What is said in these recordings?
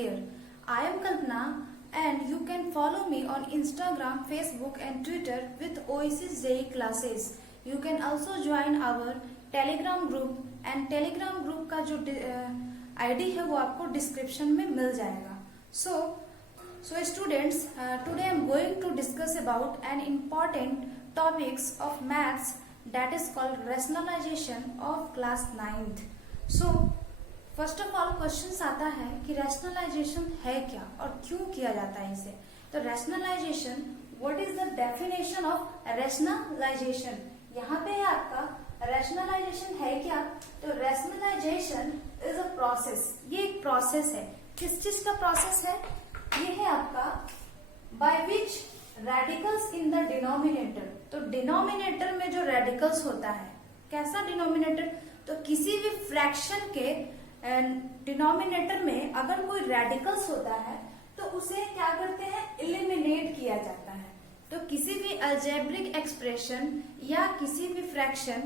here. I am Kalpana and you can follow me on Instagram, Facebook and Twitter with Oasis JEE classes. You can also join our Telegram group and Telegram group का जो ID है वो आपको description में मिल जाएगा. So students, today I am going to discuss about an important topics of maths that is called rationalization of class 9th. So first of all question आता है कि रैशनलाइजेशन है क्या और क्यों किया जाता है इसे. तो rationalisation, what is the definition of rationalisation. यहाँ पे है आपका रैशनलाइजेशन है क्या. तो रैशनलाइजेशन इज अ प्रोसेस. ये एक प्रोसेस है. किस चीज का प्रोसेस है. ये है आपका by which radicals in the denominator. तो डिनोमिनेटर में जो रेडिकल्स होता है, कैसा डिनोमिनेटर. तो किसी भी फ्रैक्शन के डिनोमिनेटर में अगर कोई रेडिकल्स होता है तो उसे क्या करते हैं, एलिमिनेट किया जाता है. तो किसी भी अलजेब्रिक एक्सप्रेशन या किसी भी फ्रैक्शन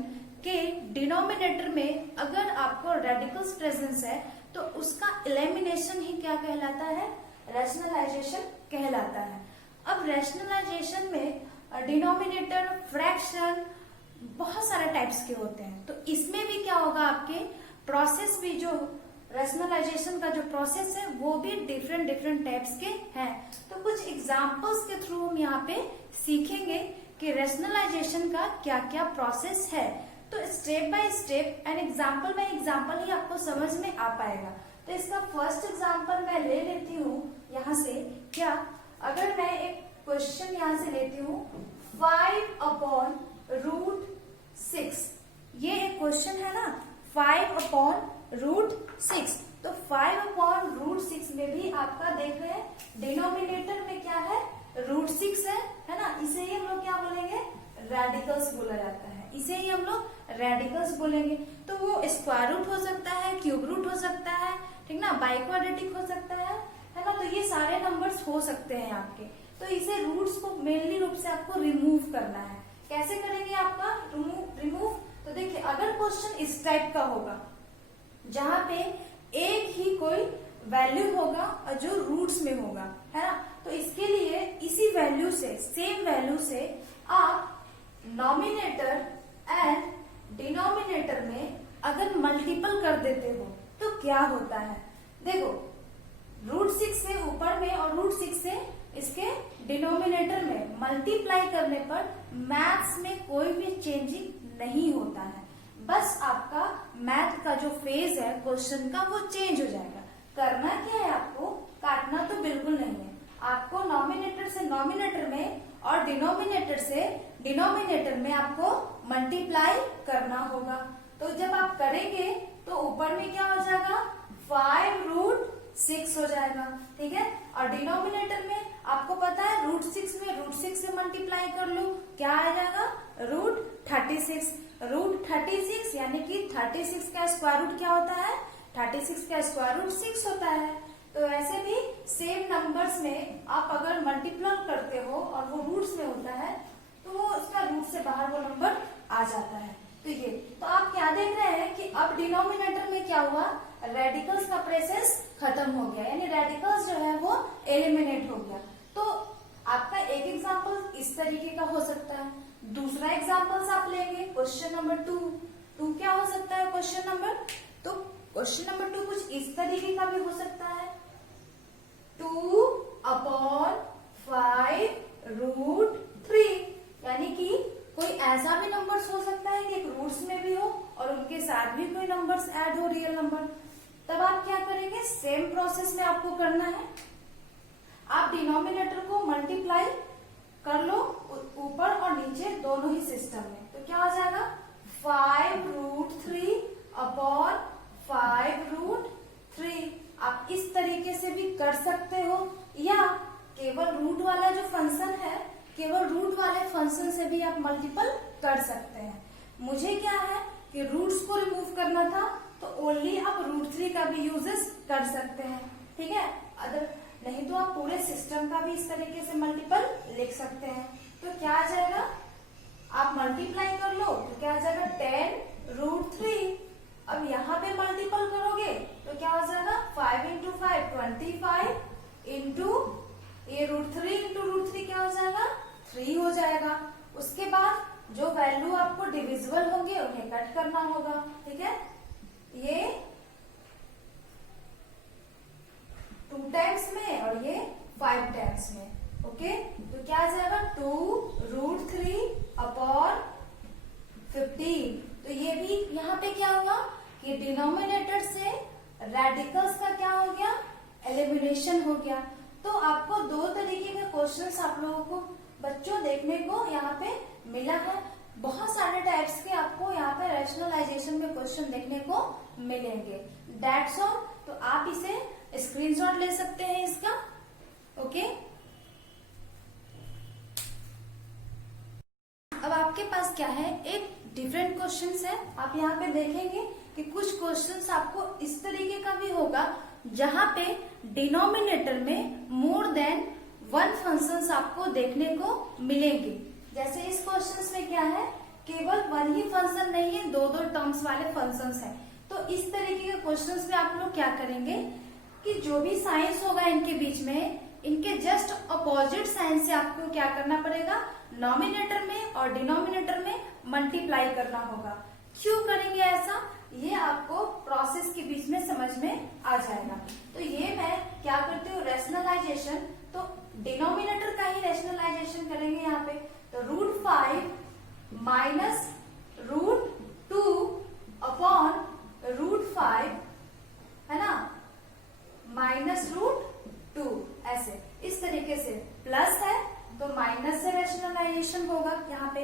के डिनोमिनेटर में अगर आपको रेडिकल्स प्रेजेंस है तो उसका एलिमिनेशन ही क्या कहलाता है, रैशनलाइजेशन कहलाता है. अब रैशनलाइजेशन में डिनोमिनेटर, फ्रैक्शन बहुत सारे टाइप्स के होते हैं. तो इसमें भी क्या होगा, आपके प्रोसेस भी, जो रैशनलाइजेशन का जो प्रोसेस है वो भी डिफरेंट टाइप्स के हैं. तो कुछ एग्जांपल्स के थ्रू हम यहाँ पे सीखेंगे कि रैशनलाइजेशन का क्या क्या प्रोसेस है. तो step by step and example by example ही आपको समझ में आ पाएगा. तो इसका फर्स्ट एग्जांपल मैं ले लेती हूँ यहाँ से. क्या, अगर मैं एक क्वेश्चन यहाँ से लेती हूँ 5/√6. ये एक क्वेश्चन है ना, 5/√6. तो 5/√6 में भी आपका देख रहे हैं डिनोमिनेटर में क्या है, √6 है ना. इसे ही हम लोग क्या बोलेंगे, रेडिकल्स बोला जाता है. इसे ही हम लोग रेडिकल्स बोलेंगे. तो वो स्क्वायर रूट हो सकता है, क्यूब रूट हो सकता है, ठीक ना, बाइक्वाड्रेटिक हो सकता है ना. तो ये सारे नंबर्स हो सकते हैं आपके. तो इसे रूट्स को मेनली रूप से आपको रिमूव करना है. कैसे करेंगे आपका रिमूव. तो देखिए, अगर क्वेश्चन इस टाइप का होगा जहां पे एक ही कोई वैल्यू होगा और जो रूट्स में होगा, है ना. तो इसके लिए इसी वैल्यू से, सेम वैल्यू से आप नॉमिनेटर एंड डिनोमिनेटर में अगर मल्टीपल कर देते हो तो क्या होता है. देखो, √6 से ऊपर में और √6 से इसके डिनोमिनेटर में मल्टीप्लाई करने पर मैथ्स में कोई भी चेंजिंग नहीं होता है. बस आपका मैथ का जो फेज है क्वेश्चन का वो चेंज हो जाएगा. करना क्या है आपको, काटना तो बिल्कुल नहीं है. आपको नॉमिनेटर से नॉमिनेटर में और डिनोमिनेटर से डिनोमिनेटर में आपको मल्टीप्लाई करना होगा. तो जब आप करेंगे तो ऊपर में क्या हो जाएगा, 5√6 हो जाएगा. ठीक है. और डिनोमिनेटर में आपको पता है √6 में √6 से मल्टीप्लाई कर लो, क्या आ जाएगा, √36. √36 यानी कि 36 का स्क्वायर रूट क्या होता है, 36 का स्क्वायर रूट 6 होता है. तो ऐसे भी सेम नंबर्स में आप अगर मल्टीप्लाई करते हो और वो रूट्स में होता है तो वो उसका रूट से बाहर वो नंबर आ जाता है. तो ये, तो आप क्या देख रहे हैं कि अब डिनोमिनेटर में क्या हुआ, रेडिकल्स का प्रोसेस खत्म हो गया, यानी रेडिकल्स जो है वो एलिमिनेट हो गया. तो आपका एक एग्जांपल इस तरीके का हो सकता है. दूसरा एग्जांपल्स आप लेंगे क्वेश्चन नंबर 2 क्या हो सकता है क्वेश्चन नंबर. तो क्वेश्चन नंबर 2 कुछ इस तरीके का भी हो सकता है, 2/5√3. यानी कि कोई ऐसा भी नंबर्स हो सकता है कि एक रूट्स में भी हो और उनके साथ भी कोई नंबर्स ऐड हो, रियल नंबर. तब आप क्या करेंगे, सेम प्रोसेस में आपको करना है. आप डिनोमिनेटर को मल्टीप्लाई कर लो ऊपर और नीचे दोनों ही सिस्टम में. तो क्या हो जाएगा, 5√3/5√3. आप इस तरीके से भी कर सकते हो, या केवल रूट वाला जो फंक्शन है, केवल रूट वाले फंक्शन से भी आप मल्टीपल कर सकते हैं. मुझे क्या है कि रूट्स को रिमूव करना था तो ओनली आप √3 का भी यूजेस कर सकते हैं. ठीक है. अदर नहीं तो आप पूरे सिस्टम का भी इस तरीके से मल्टीपल लिख सकते हैं. तो क्या आ जाएगा, आप मल्टीप्लाई कर लो तो क्या आ जाएगा, 10√3. अब यहाँ पे मल्टीपल करोगे तो क्या हो जाएगा 5 इंटू 5 25 इंटू ये √3 इंटू √3 क्या हो जाएगा 3 हो जाएगा। उसके बाद जो वैल्यू आपको डिविजिबल होंगे उन्हें कट करना होगा। ठीक है, ये 2 टाइम्स में और ये 5 टाइम्स में। ओके, तो क्या आ जाएगा 2√3 अपॉन 15। तो ये भी यहाँ पे क्या होगा कि डिनोमिनेटर से रेडिकल्स का क्या हो गया एलिमिनेशन हो गया। तो आपको 2 तरीके के क्वेश्चंस आप लोगों को बच्चों देखने को यहाँ पे मिला है। बहुत सारे टाइप्स के आपको यहाँ पे रैशनलाइजेशन में क्वेश्चन देखने को मिलेंगे। That's all. तो आप इसे स्क्रीनशॉट ले सकते हैं इसका। ओके, अब आपके पास क्या है एक डिफरेंट क्वेश्चंस है। आप यहाँ पे देखेंगे कि कुछ क्वेश्चंस आपको इस तरीके का भी होगा जहां पे डिनोमिनेटर में मोर देन 1 फंक्शंस आपको देखने को मिलेंगे। जैसे इस क्वेश्चंस में क्या है केवल 1 ही फंक्शन नहीं है, 2 टर्म्स वाले फंक्शंस हैं। तो इस तरीके के क्वेश्चंस में आप लोग क्या करेंगे कि जो भी साइंस होगा इनके बीच में, इनके जस्ट अपोजिट साइन से आपको क्या करना पड़ेगा, नॉमिनेटर में और डिनोमिनेटर में मल्टीप्लाई करना होगा। क्यों करेंगे ऐसा, ये आपको प्रोसेस के बीच में समझ में आ जाएगा। तो ये मैं क्या करती हूँ रैशनलाइजेशन, तो डिनोमिनेटर का ही रैशनलाइजेशन करेंगे यहाँ पे। तो √5 माइनस √2 अपॉन √5 है ना, माइनस √2 ऐसे इस तरीके से। प्लस है तो माइनस से रैशनलाइजेशन होगा यहाँ पे।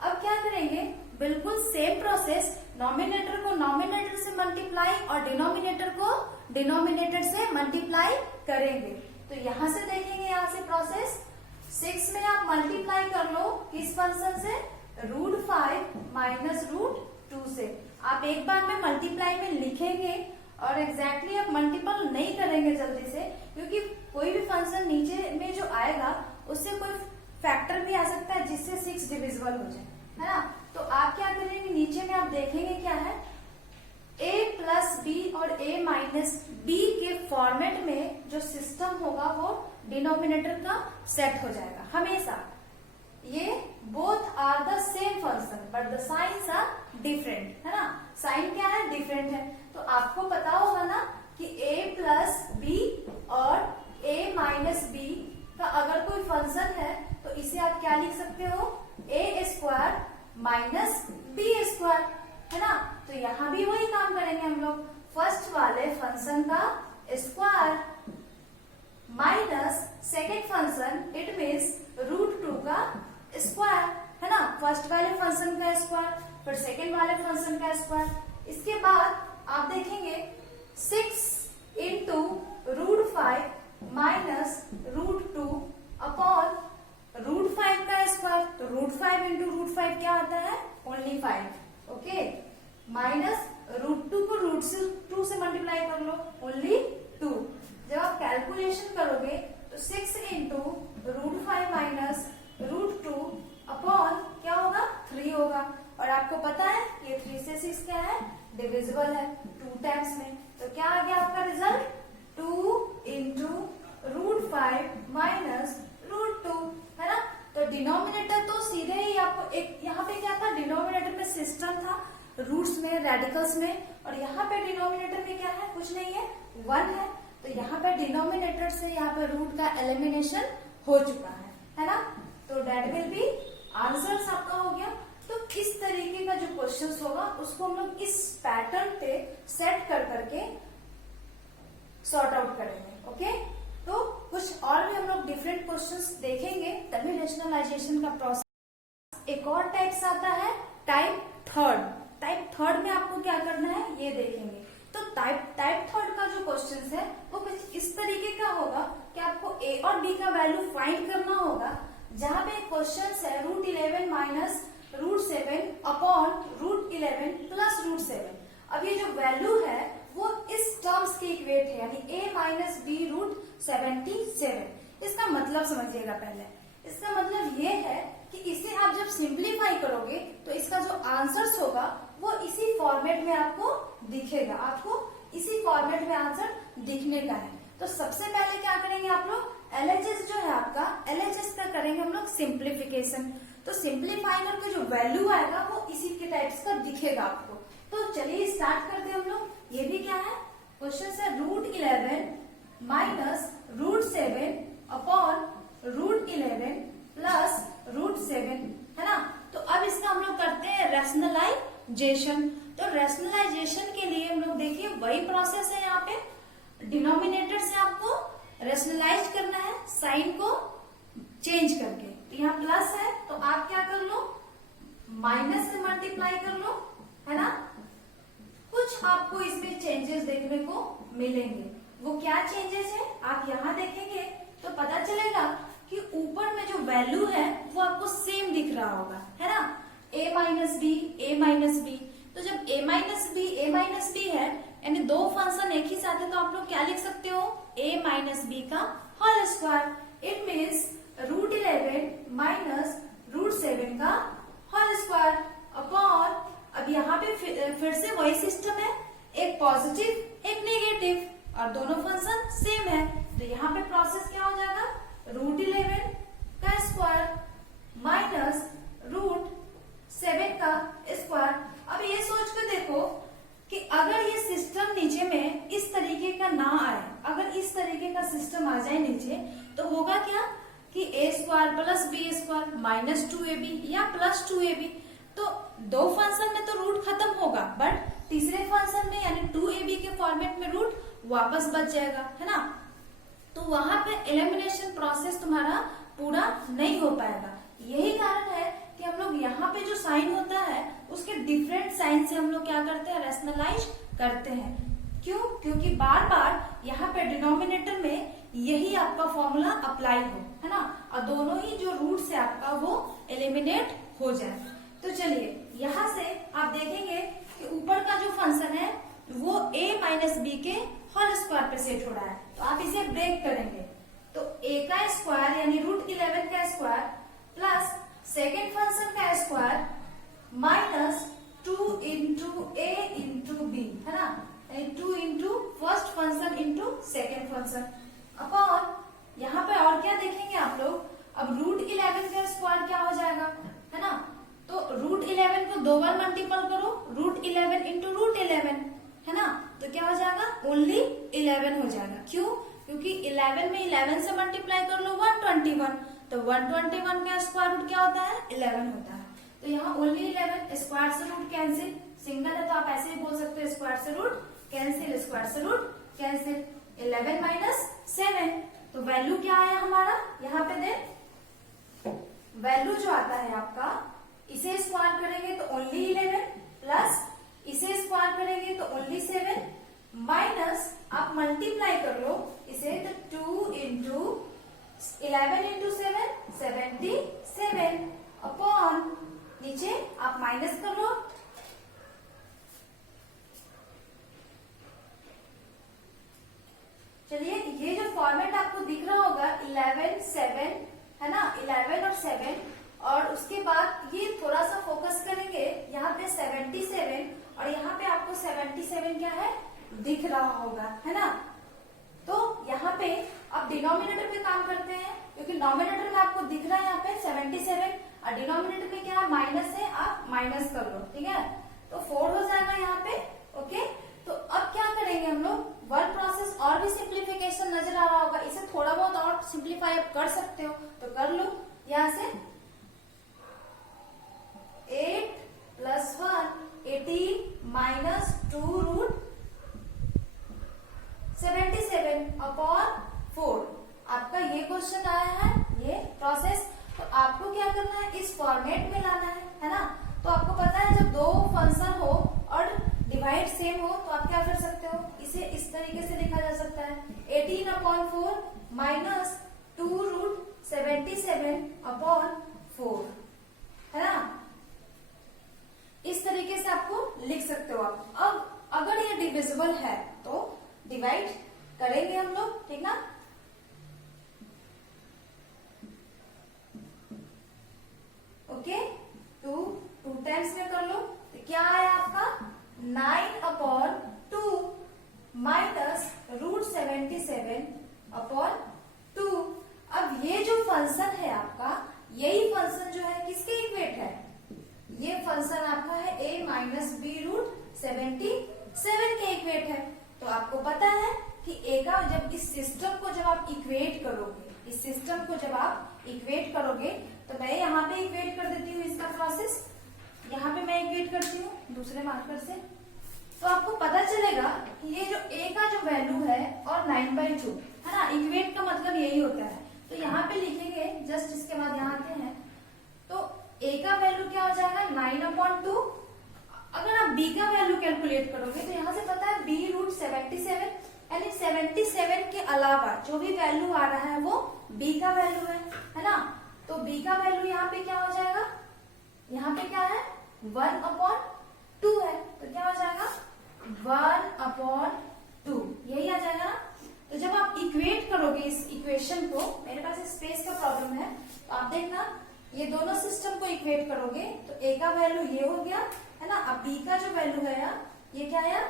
अब क्या करेंगे, बिल्कुल सेम प्रोसेस, नॉमिनेटर को नॉमिनेटर से मल्टीप्लाई और डिनोमिनेटर को डिनोमिनेटर से मल्टीप्लाई करेंगे। तो यहां से देखेंगे, यहां से प्रोसेस 6 में आप मल्टीप्लाई कर लो किस फंक्शन से, √5 माइनस √2 से। आप एक बार में मल्टीप्लाई में लिखेंगे और एग्जैक्टली आप मल्टीपल नहीं करेंगे जल्दी से, क्योंकि कोई भी फंक्शन नीचे में जो आएगा उससे कोई फैक्टर भी आ सकता है जिससे 6 डिविजिबल हो जाए, है ना। तो आप क्या करेंगे, नीचे में आप देखेंगे क्या है, a प्लस बी और a माइनस बी के फॉर्मेट में जो सिस्टम होगा वो डिनोमिनेटर का सेट हो जाएगा हमेशा। ये both are the same function but the signs are different, है ना। साइन क्या है, डिफरेंट है। तो आपको पता होगा ना कि a प्लस बी और a माइनस बी का अगर कोई फंक्शन है तो इसे आप क्या लिख सकते हो, a² माइनस b², है ना। तो यहाँ भी वही काम करेंगे हम लोग, फर्स्ट वाले फंक्शन का square minus second function it means √2 का स्क्वायर, है ना। फर्स्ट वाले फंक्शन का स्क्वायर फिर सेकेंड वाले फंक्शन का स्क्वायर। इसके बाद आप देखेंगे 6 इंटू √5 माइनस √2 अपॉन √5 का स्क्वायर। तो √5 इंटू √5 क्या आता है, ओनली 5। ओके, माइनस √2 को √2 से मल्टीप्लाई कर लो, ओनली 2। जब आप कैलकुलेशन करोगे तो 6 इंटू √5 माइनस √2 अपॉन क्या होगा, 3 होगा। और आपको पता है ये 3 से 6 क्या है, डिविजिबल है 2 टाइम्स में। तो क्या आ गया आपका रिजल्ट, 2 इंटू √5 माइनस √2, है ना। तो डिनोमिनेटर तो सीधे ही आपको एक, यहाँ पे क्या था, डिनोमिनेटर में सिस्टम था, रूट्स में रेडिकल्स में, और यहाँ पे डिनोमिनेटर में क्या है, कुछ नहीं है, 1 है। तो यहाँ पे डिनोमिनेटर से यहाँ पे रूट का एलिमिनेशन हो चुका है ना। तो डेट विल बी आंसर्स आपका हो गया। तो इस तरीके का जो क्वेश्चंस होगा उसको हम लोग इस पैटर्न पे सेट कर करके सॉर्ट आउट करेंगे। ओके, तो कुछ और भी हम लोग डिफरेंट क्वेश्चंस देखेंगे तभी रैशनलाइजेशन का प्रोसेस। एक और टाइप्स आता है टाइप थर्ड। टाइप थर्ड में आपको क्या करना है ये देखेंगे। तो टाइप थर्ड का जो क्वेश्चन है वो कुछ इस तरीके का होगा कि आपको ए और बी का वैल्यू फाइंड करना होगा, जहां पे क्वेश्चन है √11 माइनस √7 अपॉन √11 प्लस √7। अब ये जो वैल्यू है वो इस टर्म्स के इक्वेट है, यानी a माइनस बी √77। इसका मतलब समझिएगा पहले। इसका मतलब ये है कि इसे आप जब सिंप्लीफाई करोगे तो इसका जो आंसर्स होगा वो इसी फॉर्मेट में आपको दिखेगा, आपको इसी फॉर्मेट में आंसर दिखने का है। तो सबसे पहले क्या करेंगे आप लोग, LHS जो है आपका, LHS का करेंगे हम लोग सिंप्लीफिकेशन। तो सिंप्लीफाइंग का जो वैल्यू आएगा वो इसी के टाइप्स का दिखेगा आपको। तो चलिए स्टार्ट करते हैं हम लोग। ये भी क्या है, क्वेश्चन है √11 माइनस √7 अपॉन √11 प्लस √7, है ना। तो अब इसका हम लोग करते हैं रैशनलाइजेशन। तो रैशनलाइजेशन के लिए हम लोग देखिए वही प्रोसेस है, यहाँ पे डिनोमिनेटर से आपको रैशनलाइज करना है साइन को चेंज करके। तो यहाँ प्लस है तो आप क्या कर लो, माइनस से मल्टीप्लाई कर लो, है ना। कुछ आपको इसमें चेंजेस देखने को मिलेंगे। वो क्या चेंजेस है आप यहाँ देखेंगे तो पता चलेगा कि ऊपर में जो वैल्यू है वो आपको सेम दिख रहा होगा, है ना। a minus B, a minus B. तो जब a माइनस बी है यानी दो फंक्शन एक ही साथ है, तो आप लोग क्या लिख सकते हो, a माइनस बी का whole square. It means √11 minus √7 का होल स्क्वायर अपॉन, अब यहाँ पे फिर से वही सिस्टम है, एक पॉजिटिव एक नेगेटिव और दोनों फंक्शन सेम है। तो यहाँ पे प्रोसेस क्या हो जाएगा, √11 का स्क्वायर माइनस √7 का स्क्वायर। अब ये सोच कर देखो कि अगर ये सिस्टम नीचे में इस तरीके का ना आए, अगर इस तरीके का सिस्टम आ जाए नीचे, तो होगा क्या कि a² plus b² minus 2ab या प्लस 2ab। तो दो फंक्शन में तो रूट खत्म होगा, बट तीसरे फंक्शन में यानी 2ab के फॉर्मेट में रूट वापस बच जाएगा, है ना। तो वहां पे एलिमिनेशन प्रोसेस तुम्हारा पूरा नहीं हो पाएगा। यही कारण है कि हम लोग यहाँ पे जो साइन होता है उसके डिफरेंट साइन से हम लोग क्या करते हैं, रैशनलाइज करते हैं। क्यों, क्योंकि बार बार यहाँ पे डिनोमिनेटर में यही आपका फॉर्मूला अप्लाई हो, है ना, और दोनों ही जो रूट से आपका वो एलिमिनेट हो जाए। तो चलिए यहाँ से आप देखेंगे कि ऊपर का जो फंक्शन है वो a माइनस बी के होल स्क्वायर पे सेट हो रहा है। तो आप इसे ब्रेक करेंगे तो a का स्क्वायर यानी √11 का स्क्वायर प्लस सेकेंड फंक्शन का square minus 2 into a into b, है ना, यानी 2 into first function into second function upon यहाँ पे और क्या देखेंगे आप लोग, अब √11 का स्क्वायर क्या हो जाएगा, है ना। तो √11 को दो बार मल्टीपल करो, √11 इंटू √11, है ना, तो क्या हो जाएगा, ओनली 11 हो जाएगा। क्यों, क्योंकि 11 में 11 से मल्टीप्लाई कर लो 121, तो 121 का स्क्वायर रूट क्या होता है, 11 होता है। तो यहाँ ओनली 11, स्क्वायर से रूट कैंसिल, सिंगल है तो आप ऐसे ही बोल सकते हो स्क्वायर से रूट कैंसिल, स्क्वायर से रूट कैंसिल। 11 माइनस 7, तो वैल्यू क्या आया हमारा, यहाँ पे दे वैल्यू जो आता है आपका, इसे स्क्वायर करेंगे तो ओनली 11 प्लस इसे स्क्वायर करेंगे तो ओनली 7 माइनस आप मल्टीप्लाई कर लो इसे तो 2 इंटू 11 इंटू 7 77 अपॉन नीचे आप माइनस कर लो, चलिए ये जो फॉर्मेट आपको दिख रहा होगा 11 7, है ना, 11 और 7, और उसके बाद ये थोड़ा सा फोकस करेंगे यहाँ पे 77 और यहाँ पे आपको 77 क्या है दिख रहा होगा, है ना। तो यहाँ पे आप डिनोमिनेटर पे काम करते हैं क्योंकि नॉमिनेटर में आपको दिख रहा है यहाँ पे 77 और डिनोमिनेटर में क्या है माइनस है, आप माइनस कर लो, ठीक है। तो 4 हो जाएगा यहाँ पे, ओके। तो अब क्या करेंगे हम लोग, वर्ड प्रोसेस और भी सिंप्लीफिकेशन नजर आ रहा होगा, इसे थोड़ा बहुत और सिंप्लीफाई आप कर सकते हो तो कर लो। यहाँ से 8 प्लस 1 18 माइनस 2 √77 अपॉन 4, आपका ये क्वेश्चन आया है, ये प्रोसेस। तो आपको क्या करना है, इस फॉर्मेट में लाना है ना। तो आपको पता है जब दो फंक्शन हो और डिवाइड सेम हो तो आप क्या कर सकते हो, इसे इस तरीके से लिखा जा सकता है 18/4 माइनस 2√77/4, है ना। इस तरीके से आपको लिख सकते हो आप। अब अगर ये डिविजिबल है तो डिवाइड करेंगे हम लोग, ठीक ना। ओके, 2 टाइम्स में कर लो तो क्या आया आपका यही फंक्शन जो है किसके इक्वेट है, ये फंक्शन आपका है a माइनस बी रूट 77 के इक्वेट है। तो आपको पता है कि a का जब इस सिस्टम को जब आप इक्वेट करोगे, इस सिस्टम को जब आप इक्वेट करोगे, तो मैं यहाँ पे इक्वेट कर देती हूँ इसका प्रोसेस, यहाँ पे मैं इक्वेट करती हूँ दूसरे मार्कर से। तो आपको पता चलेगा कि ये जो a का जो वैल्यू है और 9/2 है ना, इक्वेट का मतलब यही होता है। तो यहाँ पे लिखेंगे जस्ट, इसके बाद यहाँ आते हैं, तो a का वैल्यू क्या हो जाएगा 9/2। अगर आप b का वैल्यू कैलकुलेट करोगे तो यहाँ से पता है b रूट 77, यानी 77 के अलावा जो भी वैल्यू आ रहा है वो b का वैल्यू है ना। तो b का वैल्यू यहाँ पे क्या हो जाएगा, यहाँ पे क्या है 1/2 है, तो क्या हो जाएगा 1/2, यही आ जाएगा ना। तो जब आप इक्वेट करोगे इस इक्वेशन को, मेरे पास स्पेस का प्रॉब्लम है, तो आप देखना ये दोनों सिस्टम को इक्वेट करोगे तो a का वैल्यू ये हो गया है ना, अब b का जो वैल्यू है ये क्या आया,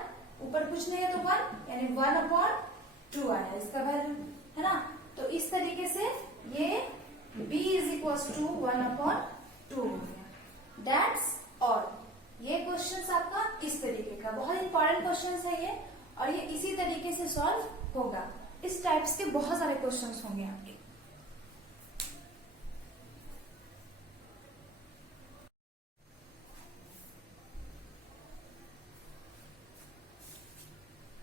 ऊपर कुछ नहीं है तो 1, यानी 1/2 आया इसका वैल्यू है ना। तो इस तरीके से ये b इज इक्वल टू 1/2 हो गया। That's all. ये क्वेश्चन आपका इस तरीके का बहुत इंपॉर्टेंट क्वेश्चन है ये, और ये इसी तरीके से सॉल्व होगा। इस टाइप्स के बहुत सारे क्वेश्चंस होंगे आपके।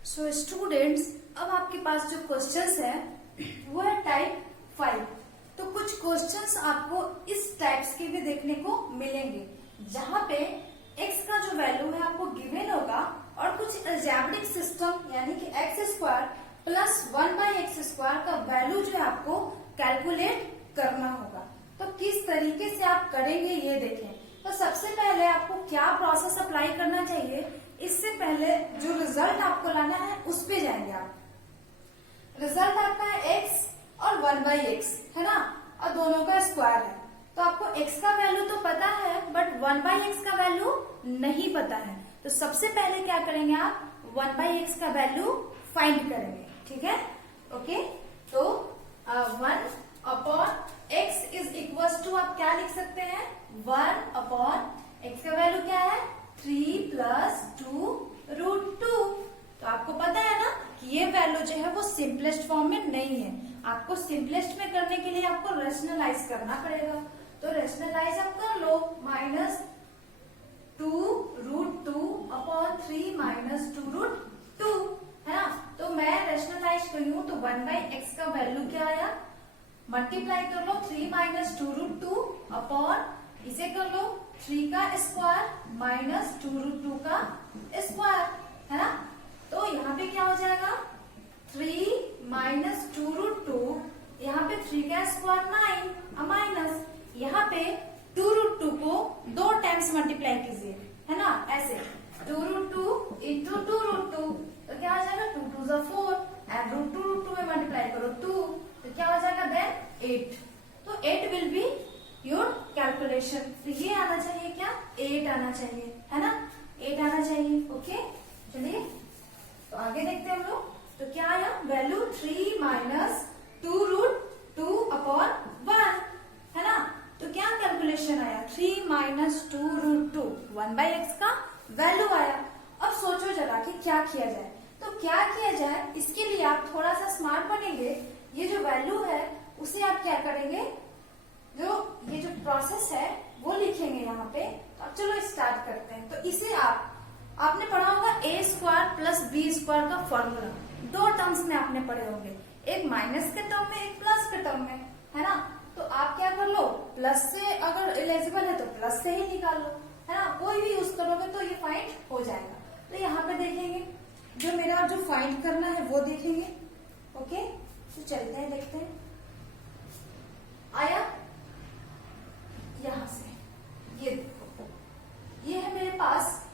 सो स्टूडेंट्स, अब आपके पास जो क्वेश्चंस है वो है टाइप 5। तो कुछ क्वेश्चंस आपको इस टाइप्स के भी देखने को मिलेंगे, जहां पे x का जो वैल्यू है आपको गिवन होगा और कुछ अलजेब्रिक सिस्टम यानी कि x² प्लस 1/x² का वैल्यू जो है आपको कैलकुलेट करना होगा। तो किस तरीके से आप करेंगे ये देखें। तो सबसे पहले आपको क्या प्रोसेस अप्लाई करना चाहिए, इससे पहले जो रिजल्ट आपको लाना है उस पे जाएंगे आप। रिजल्ट आपका है x और 1/x है ना, और दोनों का स्क्वायर है। तो आपको x का वैल्यू तो पता है बट 1/x का वैल्यु नहीं पता है। तो सबसे पहले क्या करेंगे आप 1/x का वैल्यू फाइंड करेंगे, ठीक है। ओके, तो 1/x इज इक्वल टू आप क्या लिख सकते हैं 1/x का वैल्यू क्या है 3 + 2√2। तो आपको पता है ना कि ये वैल्यू जो है वो सिंपलेस्ट फॉर्म में नहीं है। आपको सिंपलेस्ट में करने के लिए आपको रेशनलाइज करना पड़ेगा। तो रेशनलाइज आप कर लो, -2√2/3 - 2√2 है ना। तो मैं रेशनलाइज करी हूं तो 1/x का वैल्यू क्या आया, मल्टीप्लाई कर लो 3 - 2√2 इसे कर लो 3 का स्क्वायर - 2√2 का स्क्वायर है ना। तो यहाँ पे क्या हो जाएगा 3 - 2√2, यहाँ पे 3 का स्क्वायर 9 माइनस, यहाँ पे 2√2 को 2 टाइम्स मल्टीप्लाई कीजिए है ना, ऐसे 2√2 × 2√2, तो क्या हो जाएगा 2 × 2 = 4 एंड √2 में मल्टीप्लाई करो 2, तो क्या हो जाएगा देन 8। तो 8 विल बी योर कैलकुलेशन। तो ये आना चाहिए क्या 8 आना चाहिए है ना, 8 आना चाहिए। ओके, चलिए तो आगे देखते हैं हम लोग। तो क्या आया वैल्यू 3 - 2√2/1 है ना। तो क्या कैलकुलेशन आया 3 - 2√2 1/x का वैल्यू आया। अब सोचो जरा कि क्या किया जाए। तो क्या किया जाए, इसके लिए आप थोड़ा सा स्मार्ट बनेंगे। ये जो वैल्यू है उसे आप क्या करेंगे, जो ये जो प्रोसेस है वो लिखेंगे यहाँ पे। तो अब चलो स्टार्ट करते हैं। तो इसे आपने पढ़ा होगा a² + b² का फॉर्मूला, 2 टर्म्स में आपने पढ़े होंगे, एक माइनस के टर्म में एक प्लस के टर्म में है ना। तो आप क्या कर लो, प्लस से अगर एलिजिबल है तो प्लस से ही निकाल लो है ना, कोई भी यूज करोगे तो ये फाइंड हो जाएगा। तो यहाँ पे देखेंगे जो मेरा जो फाइंड करना है वो देखेंगे। ओके, तो चलते हैं देखते हैं। आया यहां से, ये देखो ये है मेरे पास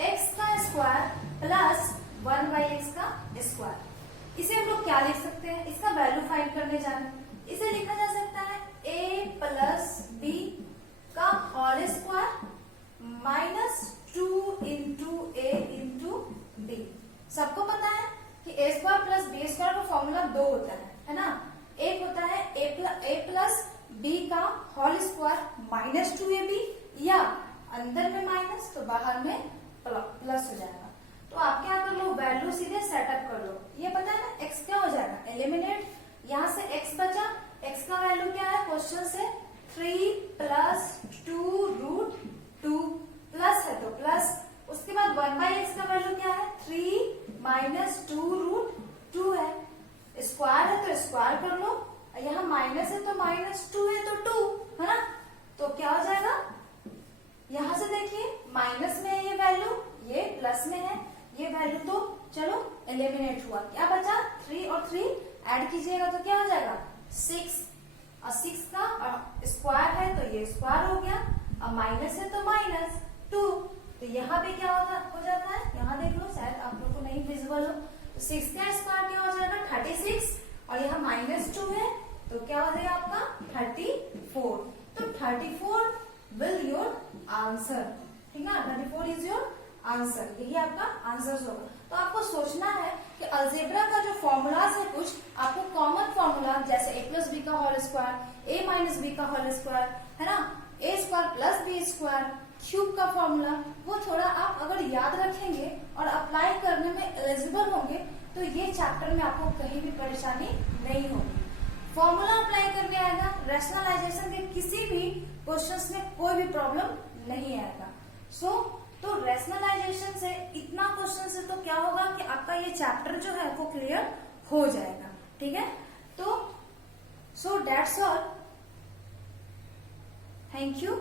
x का स्क्वायर प्लस 1/x का स्क्वायर। इसे हम लोग क्या लिख सकते हैं, इसका वैल्यू फाइंड करने जाना। इसे लिखा जा सकता है a + b का होल स्क्वायर -2 × a × b। सबको पता है कि a² + b² का फॉर्मूला 2 होता है ना। एक होता है a + b का बाहर में प्लस हो जाएगा। तो आप क्या कर लो, वैल्यू सीधे सेटअप कर लो। ये पता है ना x क्या हो जाएगा, एलिमिनेट, यहाँ से x बचा, x का वैल्यू क्या है क्वेश्चन से 3 + 2√2 प्लस है तो प्लस, उसके बाद 1/x का वैल्यू क्या है 3 - 2√2 है, स्क्वायर है तो स्क्वायर कर लो, यहाँ माइनस है तो -2 है तो 2 है ना, तो क्या हो जाएगा, यहां से देखिए माइनस में है ये वैल्यू, ये प्लस में है ये वैल्यू, तो चलो एलिमिनेट हुआ, क्या बचा 3 और 3 ऐड कीजिएगा तो क्या हो जाएगा 6, और 6 का स्क्वायर है तो ये स्क्वायर हो गया, और माइनस है तो -2, तो यहाँ पे क्या हो जाता है, यहाँ देख लो शायद आप लोग को नहीं विजिबल हो, तो 6 का स्क्वायर क्या हो जाएगा 36, और यहाँ -2 है तो क्या हो जाएगा आपका 34, तो 34 विल योर आंसर, ठीक है, 34 इज योर आंसर, यही आपका आंसर होगा। तो आपको सोचना है कि अलजेब्रा का जो फॉर्मूलाज है कुछ आपको कॉमन फॉर्मूला जैसे a + b का होल स्क्वायर, a - b का होल स्क्वायर है ना, a² + b² क्यूब का फॉर्मूला, वो थोड़ा आप अगर याद रखेंगे और अप्लाई करने में एलिजिबल होंगे तो ये चैप्टर में आपको कहीं भी परेशानी नहीं होगी। फॉर्मूला अप्लाई करने आएगा, रैशनलाइजेशन के किसी भी क्वेश्चंस में कोई भी प्रॉब्लम नहीं आएगा। तो रैशनलाइजेशन से इतना क्वेश्चन से तो क्या होगा कि आपका ये चैप्टर जो है वो क्लियर हो जाएगा, ठीक है। तो so that's all, thank you.